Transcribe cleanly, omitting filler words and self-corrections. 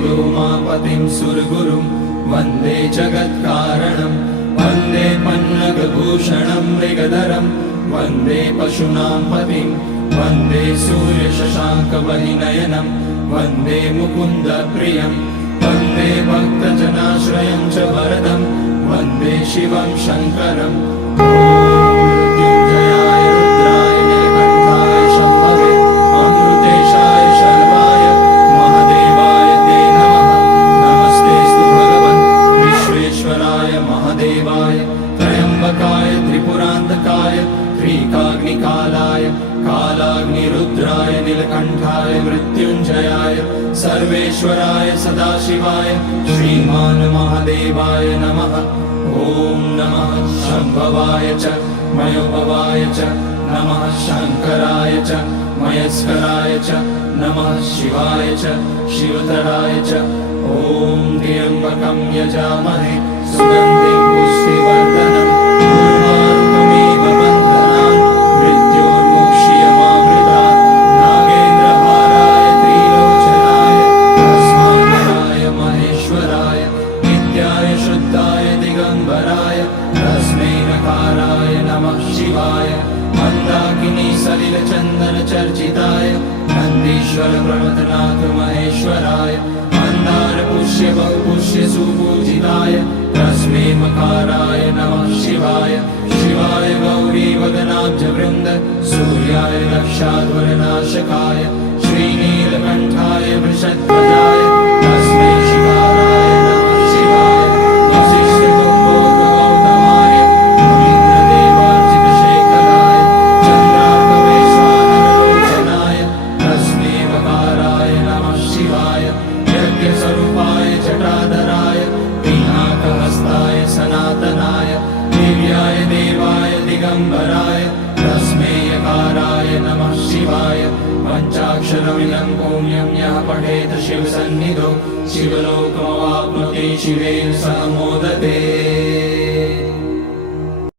देवोमापतिं सुरगुरुं वन्दे जगत्कारणं वन्दे पन्नगभूषणं मृगधरं वन्दे पशूनां पतिं वन्दे सूर्यशशाङ्कवलिनयनं वन्दे मुकुन्दप्रियं वन्दे भक्तजनाश्रयं च वरदं वन्दे शिवं शङ्करम् ॐ मृत्युञ्जयाय रुद्राय नीलकण्ठाय शम्भवे अमृतेशाय शर्वाय महादेवाय ते नमः नमस्तेस्तु भगवन् विश्वेश्वराय महादेवाय त्र्यम्बकाय त्रिपुरान्तकाय त्रिकाग्निकालाय कालाग्निरुद्राय नीलकण्ठाय मृत्युञ्जयाय सर्वेश्वराय सदाशिवाय श्रीमान् महादेवाय नमः ॐ नमः शम्भवाय च मयोभवाय च नमः शङ्कराय च मयस्कराय च नमः शिवाय च शिवतराय च ॐ त्र्यम्बकं यजामहे सुगन्धिं पुष्टिवर्धनम् उर्वारुकमिव बन्धनान् मृत्योर्मुक्ष्यमामृतात् नागेन्द्रहाराय त्रिलोचनाय तस्मान्नराय महेश्वराय नित्याय शुद्धाय दिगम्बराय तस्मै नकाराय नमः शिवाय मन्दाकिनी सलिलचन्दनचर्चिताय नन्दीश्वर प्रमथनाथ महेश्वराय मन्दारपुष्य बहुपुष्य सुपूजिताय तस्मै मकाराय नमः शिवाय शिवाय गौरीवदनाब्जवृन्द सूर्याय रक्षाध्वरनाशकाय श्रीनीलकण्ठाय वृषध्वजाय तस्मै शिवाय नमः शिवाय वसिष्ठकुम्भोगगौतमाय मुनीन्द्रदेवार्चितशेखराय चन्द्रार्कवेश्वानरलोचनाय तस्मै वकाराय नमः शिवाय यज्ञस्वरूपाय जटाधराय पिनाकहस्ताय सनातनाय दिव्याय देवाय दिगम्बराय तस्मै यकाराय नमः शिवाय पञ्चाक्षरमिदं पुण्यं यः पठेत् शिवसन्निधौ शिवलोकमवाप्नोति शिवेन सह मोदते।